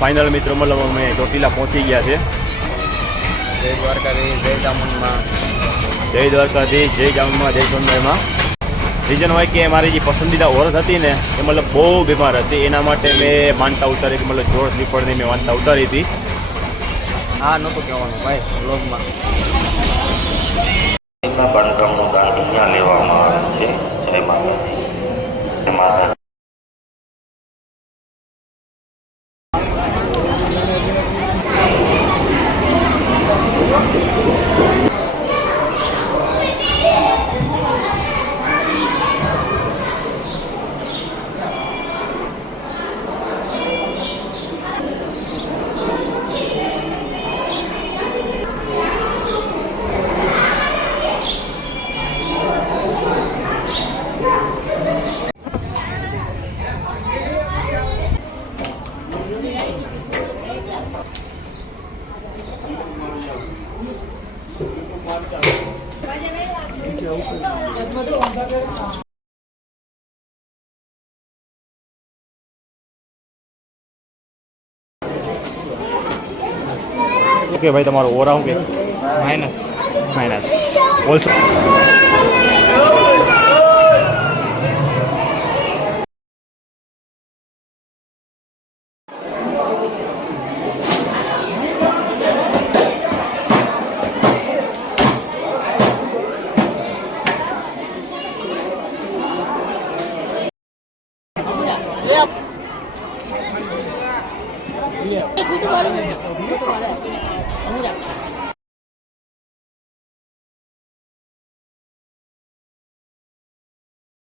Final મિત્રો મતલબ અમે ચોટીલા પહોંચી ગયા છે. જય દ્વારકાધીશ, જય ચામુંડમાં. જય દ્વારકાધીશ, જય ચામુંડમાં, જય સોનભાઈમાં. રીઝન હોય કે મારી જે પસંદીદા ઓરત હતી ને એ મતલબ બહુ બીમાર હતી, એના માટે મેં માનતા ઉતારી કે મતલબ જોર શ્રીફળની મેં માનતા ઉતારી હતી. હા નહોતું કહેવાનું ભાઈ બ્લોગમાં. બાંધકામનું કામ અહીંયા લેવામાં આવે છે. જય માતાજી. જય માતાજી. ઓકે ભાઈ, તમારો ઓરા શું કે? માઇનસ. Minus also. Yeah.